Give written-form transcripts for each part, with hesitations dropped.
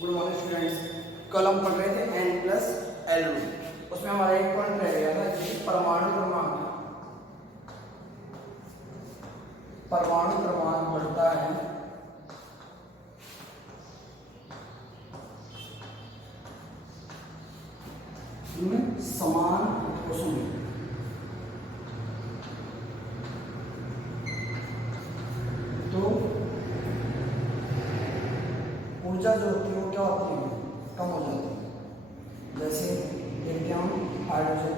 Good morning students. कल हम पढ़ रहे थे n प्लस एल रूल। उसमें हमारा एक पॉइंट रह गया था कि परमाणु क्रमांक बढ़ता है इन समान कोशों में। तो ऊर्जा जो होती है वो क्या होती है, कम हो जाती है। जैसे देखते हैं हम हाइड्रोजन,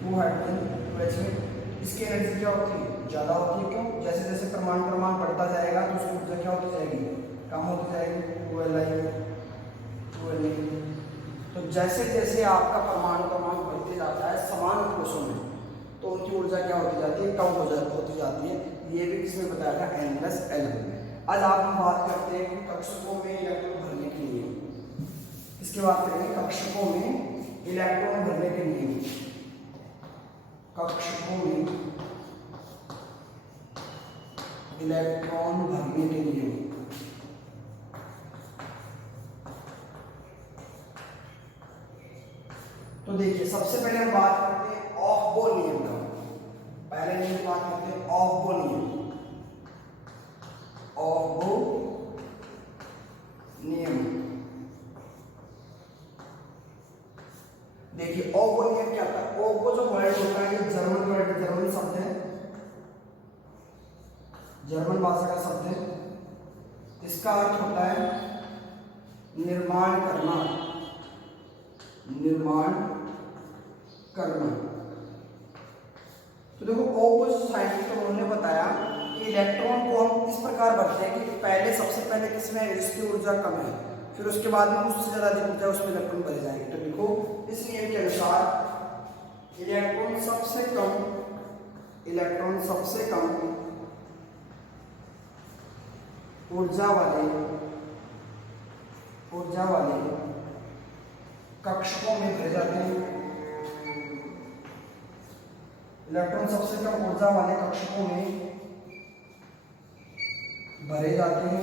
2 हाइड्रोजन वैसे इसकी एनर्जी क्या होती है, ज़्यादा होती है। क्यों? जैसे जैसे परमाणु क्रमांक बढ़ता जाएगा तो उसकी ऊर्जा क्या होती जाएगी, कम होती जाएगी। 2Li तो जैसे जैसे आपका परमाणु क्रमांक बढ़ते जाता है समान कोशों में, तो उनकी ऊर्जा क्या होती जाती है, कम होती जाती है। ये भी इसमें बताया था n प्लस एल में। आज आप हम बात करते हैं कक्षकों में इलेक्ट्रॉन भरने के लिए। इसके बात करेंगे कक्षकों में इलेक्ट्रॉन भरने के लिए। कक्षकों में इलेक्ट्रॉन भरने के लिए तो देखिए, सबसे पहले हम बात करते हैं ऑफ बोल नियम का। पहले नियम बात करते हैं ऑफ बोल नियम। ऑफ बोल नियम देखिए, ऑफ बोल नियम क्या होता है। ऑफ को जो वर्ड होता है ये जर्मन वर्ड, जर्मन शब्द है, जर्मन भाषा का शब्द है। इसका अर्थ होता है निर्माण करना, निर्माण करना। तो देखो, ऑफ साइंटिस्ट उन्होंने बताया कि इलेक्ट्रॉन को हम इस प्रकार भरते हैं कि पहले सबसे पहले किसमें इसकी ऊर्जा कम है, फिर उसके बाद में उससे ज्यादा अधिक ऊर्जा उसमें इलेक्ट्रॉन भरे जाएंगे। तो देखो, इस नियम के अनुसार इलेक्ट्रॉन सबसे कम ऊर्जा वाले कक्षकों में भरे जाते हैं। इलेक्ट्रॉन सबसे कम ऊर्जा वाले कक्षकों में भरे जाते हैं।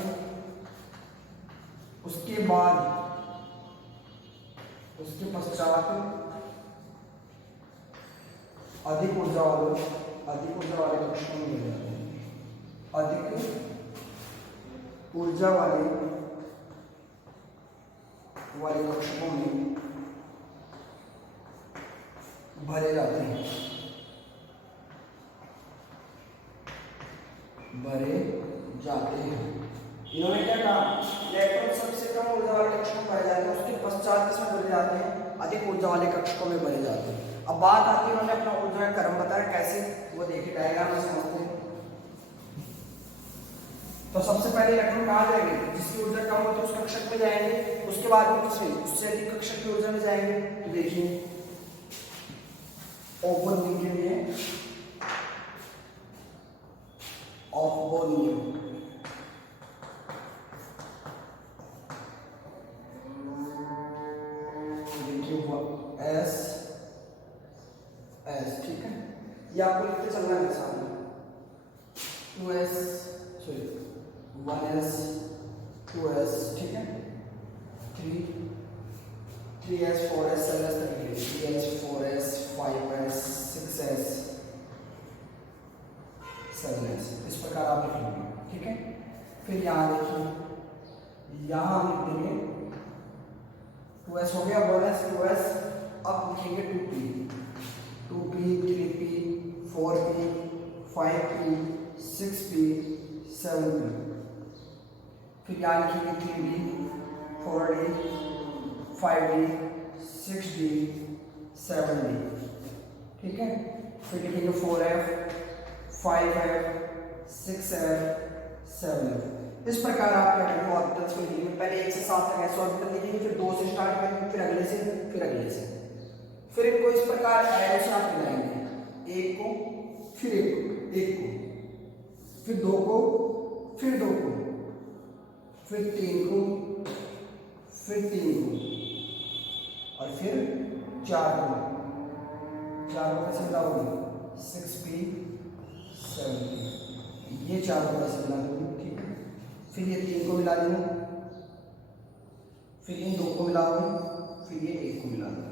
उसके पश्चात अधिक ऊर्जा वाले कक्षकों में भरे जाते हैं। अधिक ऊर्जा वाले कक्षकों में भरे जाते हैं। इन्होंने क्या कहा, इलेक्ट्रॉन सबसे कम ऊर्जा वाले कक्षकों में भरे जाते हैं, उसके पश्चात किसमें भरे जाते हैं, अधिक ऊर्जा वाले कक्षकों में भरे जाते हैं। अब बात आती है, उन्होंने अपना ऊर्जा का क्रम बताया कैसे, वो देखिए डायग्राम में समझते हैं। तो सबसे पहले इलेक्ट्रॉन कहाँ जाएंगे, जिसकी ऊर्जा कम होती है उस कक्षक में जाएंगे। उसके बाद में किसमें, उससे अधिक कक्षक की ऊर्जा में जाएंगे। तो देखिए, ओपन नियम के लिए ऑफ बोल नियम, एस एस, ठीक है। ये आपको लिखते चलना है सामने, 2s सॉरी 1s 2s, ठीक है। 3s 4s 7s 3s 4s 5s 6s 7s, इस प्रकार आप लिख लेंगे, ठीक है। फिर यहाँ देखिए, यहाँ हम लिख देंगे 2s हो गया, 1s 2s। अब लिखेंगे 2p 3p 4p 5p 6p 7p। फिर यहाँ लिखेंगे 3d 4d 5d 6d 7d, ठीक है। फिर लिखेंगे 4f 5f 6f 7f। इस प्रकार आप क्या करेंगे, ऑर्बिटल्स को लिखेंगे। पहले 1 से 7 तक ऐसे ऑर्बिटल लिखेंगे, फिर 2 से स्टार्ट करेंगे, फिर अगले से, फिर अगले से। फिर इनको इस प्रकार एरो से आप मिलाएंगे, एक को, फिर एक को, फिर 2 को, फिर 2 को, फिर 3 को, फिर 3 को, और फिर 4 को। 4 को कैसे मिलाओगे, 6p 7p, ये 4 को कैसे मिला दूंगी, ठीक है। फिर ये 3 को मिला देंगे, फिर इन दो को मिला दोगे, फिर ये एक को मिला दोगे।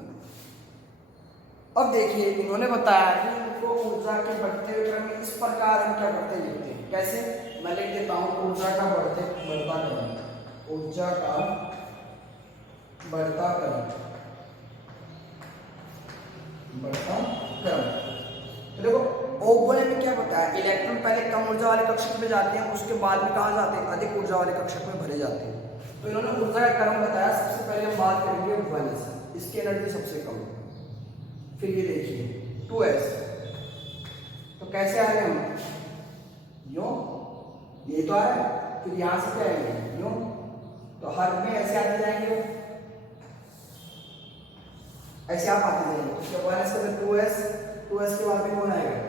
अब देखिए इन्होंने बताया कि इनको ऊर्जा के बढ़ते हुए क्रम में इस प्रकार हम क्या करते लिखते हैं। कैसे? मैं लिख देता हूँ ऊर्जा का बढ़ता क्रम, ऊर्जा का बढ़ता क्रम, बढ़ता क्रम। तो देखो ओबोले में क्या होता है, इलेक्ट्रॉन पहले कम ऊर्जा वाले कक्षक में जाते हैं, उसके बाद में कहाँ जाते हैं, अधिक ऊर्जा वाले कक्षक में भरे जाते हैं। तो इन्होंने ऊर्जा का क्रम बताया। सबसे पहले हम बात करेंगे वैलेंस, इसकी एनर्जी सबसे कम। फिर ये देखिए 2s, तो कैसे आ रहे हम, यूं, ये तो आ रहा है, फिर यहां से क्या आएंगे यूं, तो हर में ऐसे आते जाएंगे, ऐसे आप आते जाएंगे। उसके वैलेंस के बाद 2s के बाद में कौन आएगा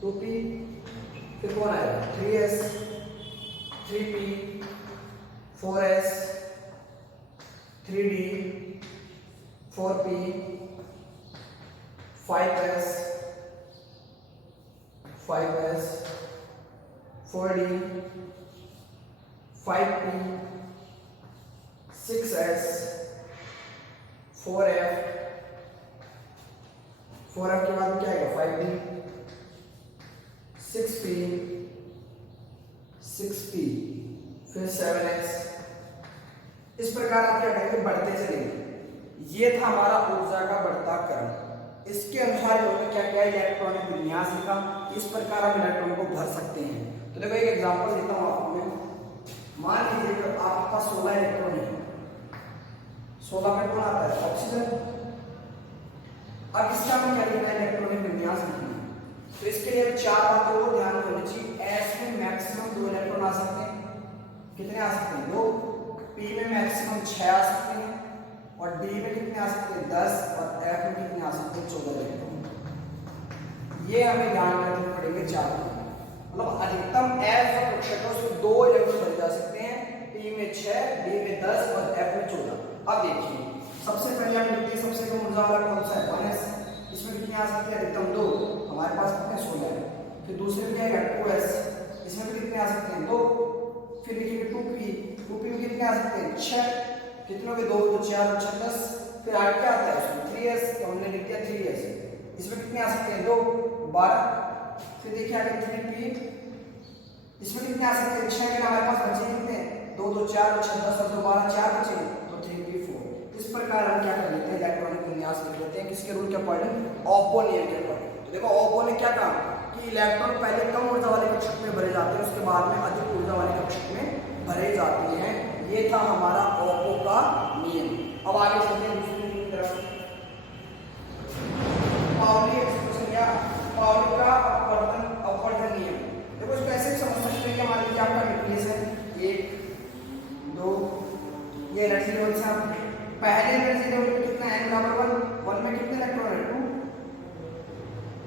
2p, फिर कौन आएगा 3s, 3p, 4s, 3d, 4p, 5s, 5s, 4d, 5p, 6s, 4f, 4f के बाद क्या आएगा 5d, 6p, 6p, फिर 7s। इस प्रकार आप क्या करेंगे, बढ़ते चलेंगे। ये था हमारा ऊर्जा का बढ़ता क्रम। इसके अनुसार इन्होंने क्या किया, इलेक्ट्रॉनिक विन्यास लिखा। इस प्रकार हम इलेक्ट्रॉन को भर सकते हैं। तो देखो एक एग्जांपल देता हूं आपको मैं। मान लीजिए कि आपके पास 16 इलेक्ट्रॉन है, 16 में कौन आता है ऑक्सीजन। अब इसका हमें क्या लिखना है, इलेक्ट्रॉनिक विन्यास लिखना है। तो इसके लिए चार बातों को ध्यान में होनी चाहिए। एस में मैक्सिमम 2 इलेक्ट्रॉन आ सकते हैं, कितने आ सकते हैं 2। पी में मैक्सिमम 6 आ सकते हैं, और डी में कितने आ सकते हैं 10, और एफ में कितने आ सकते हैं 14 इलेक्ट्रॉन। ये हमें ध्यान रखने पड़ेंगे 4, मतलब अधिकतम एस जो कक्षक है उसमें 2 इलेक्ट्रॉन भरे जा सकते हैं, पी में 6, डी में 10 और एफ में 14। अब देखिए सबसे पहले हम लिखते हैं सबसे कम ऊर्जा वाला कौन सा है 1s, इसमें कितने आ सकते हैं अधिकतम 2, हमारे पास कितने 16 है। फिर दूसरे में क्या है 2s, इसमें भी कितने आ सकते हैं 2। फिर लिखेंगे 2p में कितने आ सकते हैं 6, कितनों के 2 तो 4 और 6 10। फिर आगे क्या आता है उसमें 3s, तो हमने लिख दिया 3s, इसमें कितने आ सकते हैं 2 12। फिर देखिए आगे 3p, इसमें कितने आ सकते हैं 6 के, हमारे पास बचे कितने 2 2 4 और 6 10 और 2 12 4 बचे, तो 3p4। इस प्रकार हम क्या कर लेते हैं, इलेक्ट्रॉनिक विन्यास लिख लेते हैं। किसके रूल के अकॉर्डिंग, ऑप्पो नियम के अकॉर्डिंग। तो देखो ऑप्पो ने क्या कहा कि इलेक्ट्रॉन पहले कम ऊर्जा वाले कक्षक में भरे जाते हैं, उसके बाद में अधिक ऊर्जा वाले कक्षक में भरे जाते हैं। ये था हमारा ऑप्पो का नियम। अब आगे चलते हैं दूसरे नियम की तरफ। पाउली एक्सप्रेशन या पाउली का अपवर्तन नियम। देखो इसको ऐसे समझ सकते हैं कि हमारे लिए आपका न्यूक्लियस है 1 2, ये एनर्जी लेवल से आप पहले एनर्जी लेवल पे कितना है बराबर 1 में कितने इलेक्ट्रॉन है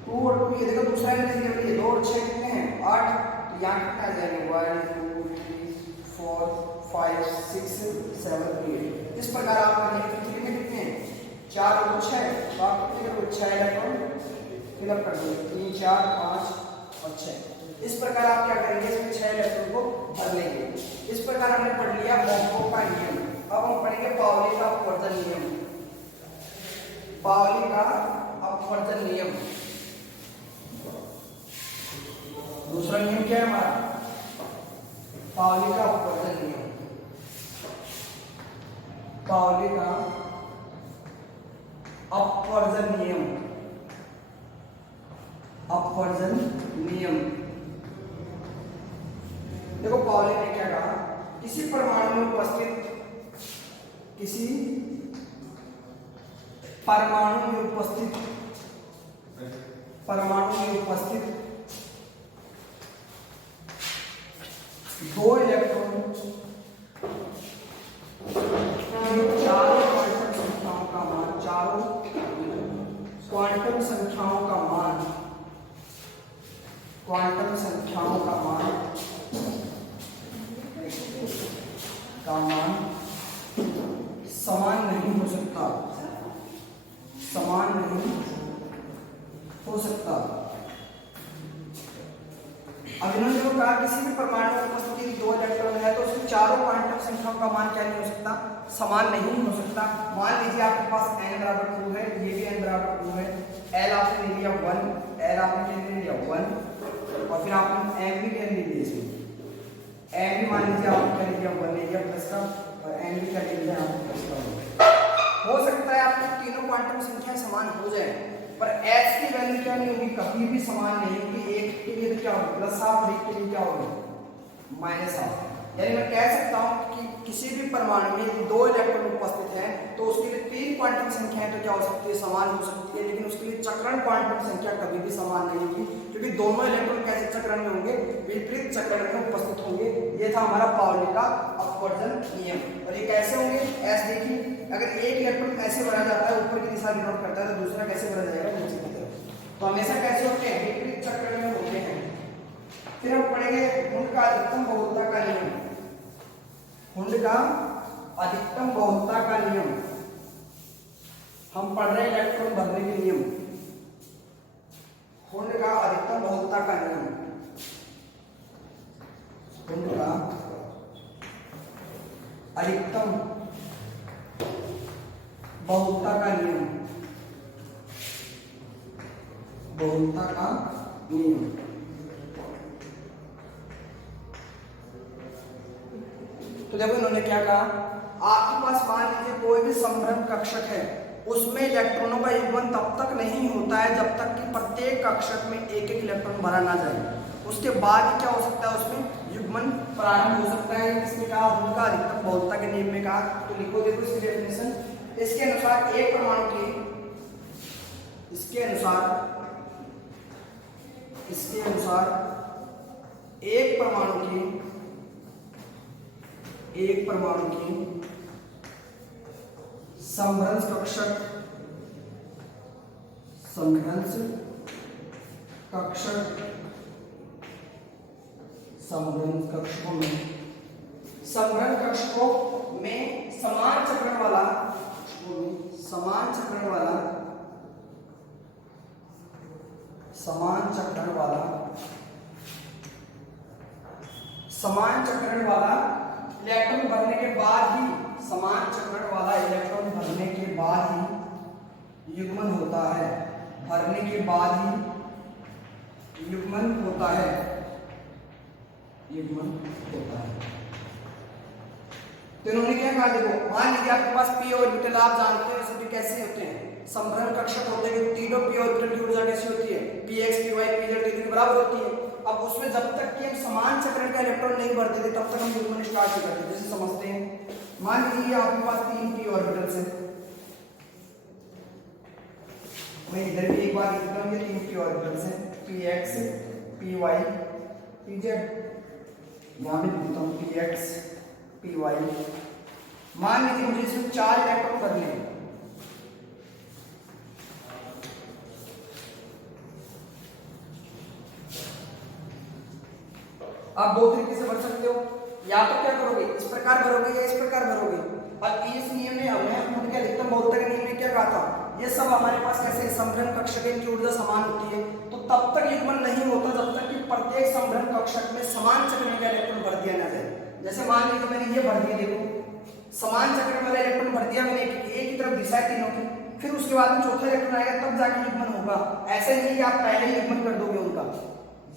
2 और 2। ये देखो दूसरा एनर्जी लेवल ये 2 और 6 कितने हैं 8। तो यहाँ कितना आ जाएंगे 1 2 3 4 5 6 7 8। इस प्रकार आप करेंगे 3 में कितने हैं 4 और 6, तो आप कितने करोगे 6 इलेक्ट्रॉन फिलअप कर दोगे 3 4 5 और 6। इस प्रकार आप क्या करेंगे, इसमें 6 इलेक्ट्रॉन को भर लेंगे। इस प्रकार हमने पढ़ लिया ऑप्पो का नियम। अब हम पढ़ेंगे पाउली का अपवर्तन नियम। पाउली का अपवर्तन नियम, दूसरा नियम क्या है हमारा, पाउली का अपवर्तन नियम। पाउली का अपवर्तन नियम, अपवर्तन नियम। देखो पाउली ने क्या कहा, किसी परमाणु में उपस्थित परमाणु में उपस्थित 2 इलेक्ट्रॉन चारों क्वांटम संख्याओं का मान, चारों क्वांटम संख्याओं का मान, क्वांटम संख्याओं का मान समान नहीं हो सकता, समान नहीं हो सकता। अब इन्होंने जो कहा किसी भी परमाणु में उपस्थित 2 इलेक्ट्रॉन है तो उसमें चारों क्वांटम संख्याओं का मान क्या नहीं हो सकता, समान नहीं हो सकता। मान लीजिए आपके पास n बराबर 2 है, ये भी n बराबर 2 है, l आपने ले लिया 1, l आपने ले लिया 1 और फिर आपने m भी क्या ले लिया इसमें, m भी मान लीजिए आपने क्या ले लिया 1 ले लिया प्लस का, और n भी क्या ले लिया आपने प्लस का। हो सकता है आपके तीनों क्वांटम संख्याएं समान हो जाए, पर h की वैल्यू क्या नहीं होगी, कभी भी समान नहीं होगी। एक के लिए तो क्या होगी प्लस हाफ, और एक के लिए क्या होगी माइनस हाफ। यानी मैं कह सकता हूं कि किसी भी परमाणु में यदि 2 इलेक्ट्रॉन उपस्थित हैं तो उसके लिए 3 क्वांटम संख्याएं तो क्या हो सकती है, समान हो सकती है, लेकिन उसके लिए चक्रण क्वांटम संख्या कभी भी समान नहीं होगी, क्योंकि दोनों इलेक्ट्रॉन कैसे चक्रण में होंगे, विपरीत चक्रण में उपस्थित होंगे। ये था हमारा पाउली का अपवर्जन नियम। और ये कैसे होंगे, ऐसे देखिए, अगर एक इलेक्ट्रॉन ऐसे भरा जाता है ऊपर की दिशा डिनोट करता है, तो दूसरा कैसे भरा जाएगा, नीचे की तरफ। तो हमेशा कैसे होते हैं, विपरीत चक्रण में होते हैं। फिर हम पढ़ेंगे हुंड का अधिकतम बहुलता का नियम। हुंड का अधिकतम बहुलता का नियम, हम पढ़ रहे हैं इलेक्ट्रॉन भरने के नियम। हुंड का अधिकतम बहुलता का नियम, हुंड का अधिकतम बहुलता का नियम, बहुलता का नियम। तो देखो इन्होंने क्या कहा, आपके पास मान लीजिए कोई भी समभ्रम कक्षक है, उसमें इलेक्ट्रॉनों का युग्मन तब तक नहीं होता है जब तक कि प्रत्येक कक्षक में एक एक इलेक्ट्रॉन भरा ना जाए। उसके बाद क्या हो सकता है, उसमें युग्मन प्रारंभ हो सकता है। किसने कहा, हुंड का अधिकतम बहुलता के नियम में कहा। तो लिखो, देखो इसकी डेफिनेशन, इसके अनुसार एक परमाणु की, इसके अनुसार एक परमाणु की समभ्रंश कक्षकों में समान चक्रण वाला इलेक्ट्रॉन भरने के बाद ही, समान चक्रण वाला इलेक्ट्रॉन भरने के बाद ही युग्मन होता है, भरने के बाद ही युग्मन होता है, युग्मन होता है। तो इन्होंने क्या कहा, देखो मान लीजिए आपके पास p ऑर्बिटल, आप जानते हैं सभी कैसे होते हैं, समभ्रम कक्षक होते हैं। तीनों p ऑर्बिटल की ऊर्जा कैसी होती है, px py pz तीनों बराबर होती है। अब उसमें जब तक कि हम समान चक्रण का इलेक्ट्रॉन नहीं भरते थे तब तक हम युग्मन स्टार्ट नहीं करते। जैसे समझते हैं, मान लीजिए आपके पास 3 p ऑर्बिटल्स हैं, मैं इधर भी एक बार लिखता हूँ, ये 3 p ऑर्बिटल्स हैं, px py pz, यहाँ भी लिखता हूँ px py। मान लीजिए मुझे इसमें 4 इलेक्ट्रॉन करने हैं, आप दो तरीके से भर सकते हो, या तो क्या करोगे, इस प्रकार भरोगे या इस प्रकार भरोगे। और इस नियम ने हमें हुंड के अधिकतम बहुलता के नियम में क्या कहा था, ये सब हमारे पास कैसे समभ्रम कक्षक की ऊर्जा समान होती है, तो तब तक युग्मन नहीं होता जब तक कि प्रत्येक समभ्रम कक्षक में समान चक्रण का इलेक्ट्रॉन भर दिया ना जाए। जैसे मान लीजिए मैंने ये भर दिया, देखो समान चक्रण वाला इलेक्ट्रॉन भर दिया मैंने, एक ही तरफ दिशा है तीनों की, फिर उसके बाद में चौथा इलेक्ट्रॉन आएगा तब जाके युग्मन होगा। ऐसे नहीं कि आप पहले ही युग्मन कर दोगे उनका,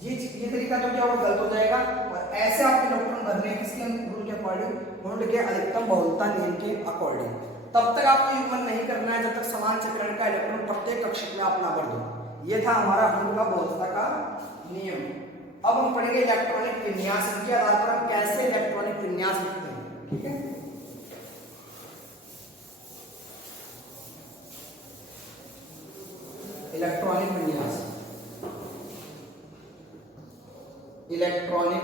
ये तरीका तो क्या होगा, गलत हो जाएगा। और ऐसे आपके इलेक्ट्रॉन भरने किसके रूल के अकॉर्डिंग, हुंड के अधिकतम बहुलता नियम के अकॉर्डिंग। तब तक आपको युग्मन नहीं करना है जब तक समान चक्रण का इलेक्ट्रॉन प्रत्येक कक्षक में आप ना भर दो। ये था हमारा हुंड का बहुलता का नियम। अब हम पढ़ेंगे इलेक्ट्रॉनिक विन्यास, इनके आधार पर हम कैसे इलेक्ट्रॉनिक विन्यास लिखते हैं, ठीक है। इलेक्ट्रॉनिक विन्यास, इलेक्ट्रॉनिक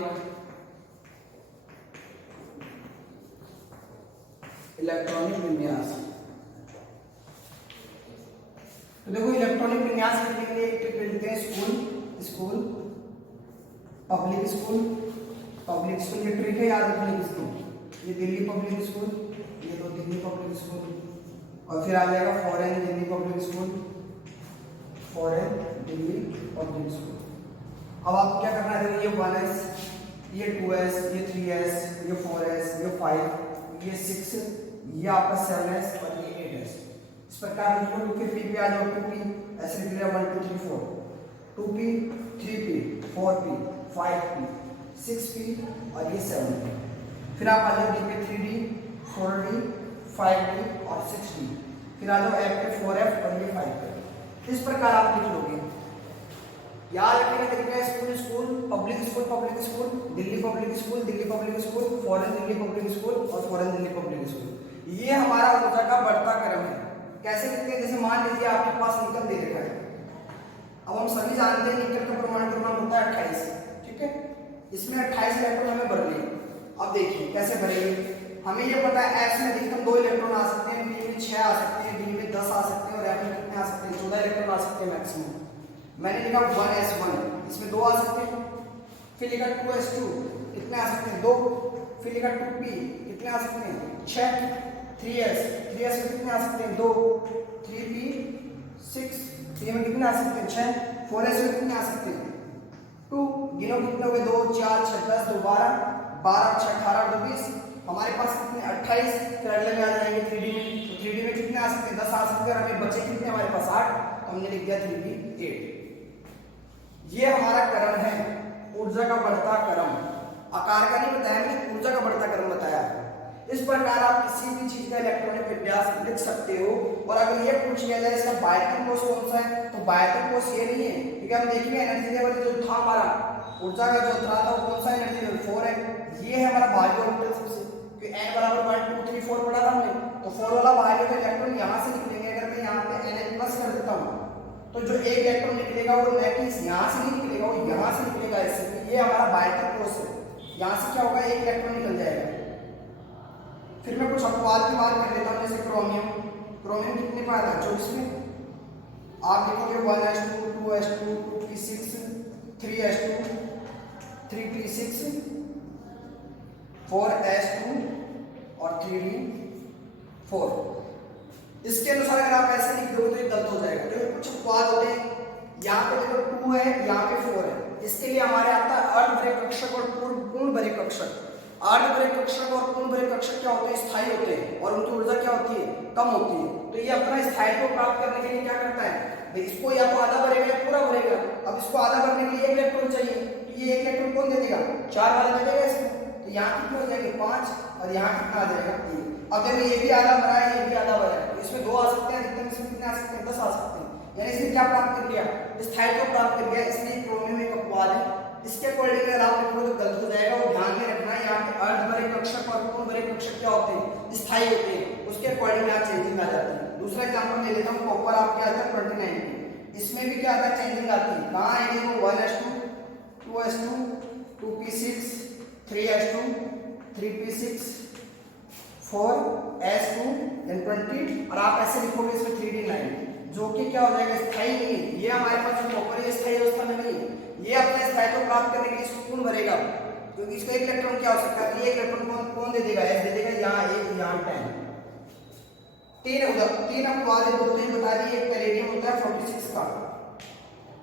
विन्यास। तो देखो इलेक्ट्रॉनिक विन्यास लिखने के लिए एक टिप लिखते हैं, स्कूल पब्लिक स्कूल, ये ट्रिक है, याद रखने की। ये दिल्ली पब्लिक स्कूल, ये तो दिल्ली पब्लिक स्कूल, और फिर आ जाएगा foreign Delhi public school, foreign Delhi public school. अब आप क्या करना है, ये 1s, ये 2s, ये 3s, ये 4s, ये 5, ये 6, ये आपका 7s और ये 8s। इस प्रकार लिख लो। फिर p पे आ जाओ, 2p ऐसे लिख लिया 1 2 3 4, 2p 3p 4p 5p 6p और ये 7p। फिर आप आ जाओ d पे 3d 4d 5d और 6d। फिर आ जाओ f पे 4f और ये 5f। इस प्रकार आप लिख लोगे। याद रखने का तरीका है school school, public school public school, Delhi public school Delhi public school, foreign Delhi public school और फॉरेन दिल्ली पब्लिक स्कूल। ये हमारा ऊर्जा का बढ़ता क्रम है। कैसे लिखते हैं? जैसे मान लीजिए आपके पास निकल दे रखा है। अब हम सभी जानते हैं निकल का परमाणु क्रमांक होता है 28, ठीक है। इसमें 28 इलेक्ट्रॉन हमें भरने हैं। अब देखिए कैसे भरेंगे। हमें ये पता है s में अधिकतम 2 इलेक्ट्रॉन आ सकते हैं, b में 6 आ सकते हैं, d में 10 आ सकते हैं और f में कितने आ सकते हैं? 14 इलेक्ट्रॉन आ सकते हैं मैक्सिमम। मैंने लिखा 1s1, इसमें 2 आ सकते हैं। फिर लिखा 2s2, कितने आ सकते हैं? 2। फिर लिखा 2p, कितने आ सकते हैं? 6। 3s में कितने आ सकते हैं? 2। 3p 6, 3 में कितने आ सकते हैं? 6। 4s में कितने आ सकते हैं? 2। गिनो कितने हो गए? 2 4 6 10 2 12, 12 6 18 2 20। हमारे पास कितने? 28। फिर अगले में आ जाएंगे 3d में। तो 3d में कितने आ सकते हैं? 10 आ सकते हैं और हमें बचे कितने हमारे पास? 8। हमने लिख दिया 3d 8। ये हमारा क्रम है, ऊर्जा का बढ़ता क्रम। आकार का नहीं बताया मैंने, ऊर्जा का बढ़ता क्रम बताया। इस प्रकार आप किसी भी चीज का इलेक्ट्रॉनिक विन्यास लिख सकते हो। और अगर ये पूछ लिया जाए इसका बायतन कोष कौन सा है, तो बायतन कोष ये नहीं है, क्योंकि हम देखेंगे एनर्जी लेवल जो था हमारा ऊर्जा का जो था वो कौन सा एनर्जी लेवल 4 है। ये है हमारा बाह्य ऑर्बिटल सबसे, क्योंकि n बराबर 1 2 3 4 पढ़ा था हमने। तो 4 वाला बाह्य इलेक्ट्रॉन यहां से निकलेंगे। अगर मैं यहां पे n+ कर देता हूं तो जो एक इलेक्ट्रॉन निकलेगा वो नेटिस यहां से नहीं निकलेगा, वो यहां से निकलेगा ऐसे। ये हमारा बायतन कोष है। यहां से क्या होगा? एक इलेक्ट्रॉन निकल जाएगा। फिर मैं कुछ अपवाद की बात कर लेता हूं, जैसे क्रोमियम। क्रोमियम कितने पे आता है? 24 में। आप लिखोगे 1s2 2s2 2p6 3s2 3p6 4s2 और 3d4। इसके अनुसार अगर आप ऐसे लिख दोगे तो ये गलत हो जाएगा, क्योंकि कुछ अपवाद होते हैं। यहाँ पे देखो 2 है, यहाँ पे 4 है। इसके लिए हमारे आता है अर्धवृत्त कक्षक और पूर्ण वृत्त कक्षक। अर्धवृत्त कक्षक और पूर्ण वृत्त कक्षक क्या होते हैं? स्थायी होते हैं और उनकी ऊर्जा क्या होती है? कम होती है। तो ये अपना स्थायित्व प्राप्त करने के लिए क्या करता है? इसको या तो आधा भरेगा या पूरा भरेगा। अब इसको आधा भरने के लिए 1 इलेक्ट्रॉन चाहिए, तो ये 1 इलेक्ट्रॉन कौन दे देगा? 4 वाला दे देगा इसको। तो यहाँ कितने हो जाएंगे? 5 और यहाँ कितना आ जाएगा? 3। अब देखो ये भी आधा भरा है, ये भी आधा भरा है, तो इसमें 2 आ सकते हैं, अधिकतम इसमें कितने आ सकते हैं? 10 आ सकते हैं। यानी इसने क्या प्राप्त कर लिया? स्थायित्व प्राप्त कर लिया। इसलिए क्रोमियम एक अपवाद है। इसके अकॉर्डिंग अगर आप लिखोगे तो गलत हो जाएगा। वो ध्यान में रखना है, यहाँ पे अर्धवृत्त कक्षक और पूर्ण वृत्त कक्षक क्या होते हैं? स्थायी होते हैं। उसके अकॉर्डिंग यहाँ चेंजिंग आ जाती है। दूसरा एग्जांपल ले लेता हूँ, कॉपर आपके आता है 29। इसमें भी क्या आता है? चेंजिंग आती है। कहाँ आएगी वो? 1s2 2s2 2p6 3s2 3p6 4s2 then 20 और आप ऐसे लिखोगे इसमें 3d9, जो कि क्या हो जाएगा? स्थायी नहीं है। ये हमारे पास जो कॉपर है स्थायी अवस्था में नहीं है। ये अपने स्थायित्व प्राप्त करने के लिए इसको पूर्ण भरेगा, क्योंकि इसको एक इलेक्ट्रॉन क्या हो सकता है? एक इलेक्ट्रॉन कौन दे देगा? s दे देगा। यहाँ 1 यहाँ 10। 3 अपवाद है, 2 तो बता दिए। एक पैलेडियम होता है 46 का,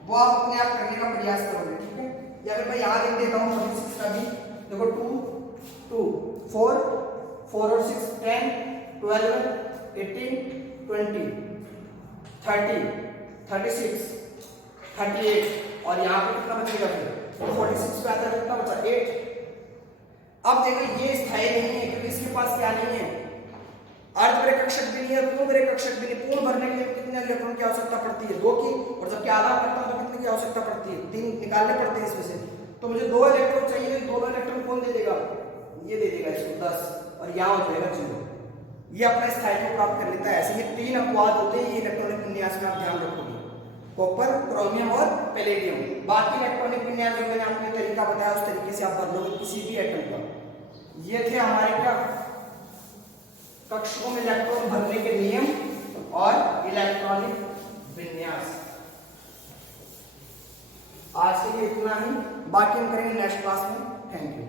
वो आप अपने आप करने का प्रयास करोगे, ठीक है। या फिर मैं यहाँ लिख देता हूँ 46 का भी। देखो 2 2 4 4 और 6 10 12 18 20 30 36 38 और यहाँ पे कितना बचेगा? फिर 46 पे आता है, कितना बचा? 8। अब देखो ये स्थायी नहीं है, क्योंकि इसके पास क्या नहीं है? अर्धवृत्त कक्षक भी नहीं है, पूर्ण वृत्त कक्षक भी नहीं। पूर्ण भरने के लिए कितने इलेक्ट्रॉन की आवश्यकता पड़ती है? 2 की। और जबकि आधा करता हूं तो कितने की आवश्यकता पड़ती है? 3 निकालने पड़ते हैं इसमें से। तो मुझे 2 इलेक्ट्रॉन चाहिए, तो 2 इलेक्ट्रॉन कौन दे देगा? ये दे देगा इसको 10 और यहाँ हो जाएगा 0। ये अपना स्थायित्व प्राप्त कर लेता है। ऐसे ये 3 अपवाद होते हैं ये इलेक्ट्रॉनिक विन्यास में, आप ध्यान रखोगे। कॉपर, क्रोमियम और पैलेडियम। बाकी इलेक्ट्रॉनिक विन्यास जो मैंने आपको तरीका बताया उस तरीके से आप भर लोगे किसी भी एटम पर। ये थे हमारे क्या? कक्षकों में इलेक्ट्रॉन भरने के नियम और इलेक्ट्रॉनिक विन्यास। आज के लिए इतना ही, बाकी हम करेंगे नेक्स्ट क्लास में। Thank you.